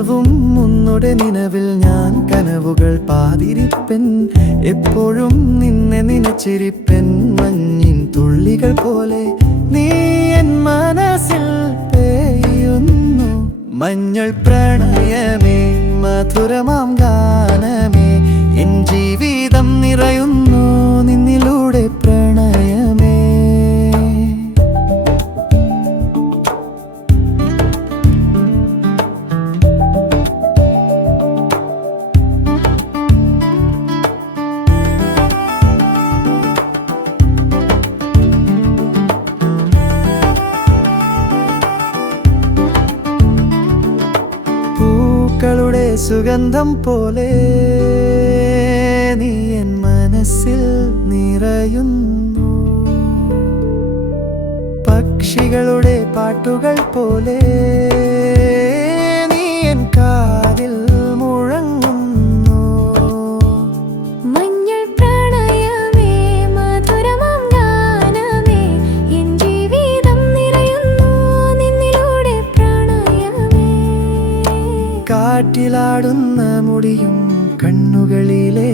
ദിനവും ഉന്നുടെ നിലവിൽ ഞാൻ കനവുകൾ പാതിരിപ്പൻ. എപ്പോഴും നിന്നെ നിനച്ചിരിപ്പൻ മഞ്ഞിൻ തുള്ളികൾ പോലെ. നീ എൻ മനസ്സിൽ പെയ്യുന്നു. മഞ്ഞൾ പ്രണയമേ മധുരമാം സുഗന്ധം പോലെ നീ എൻ മനസ്സിൽ നിറയുന്നു. പക്ഷികളുടെ പാട്ടുകൾ പോലെ നീ എൻ കാതിൽ കാറ്റിലാടുന്ന മുടിയും കണ്ണുകളിലെ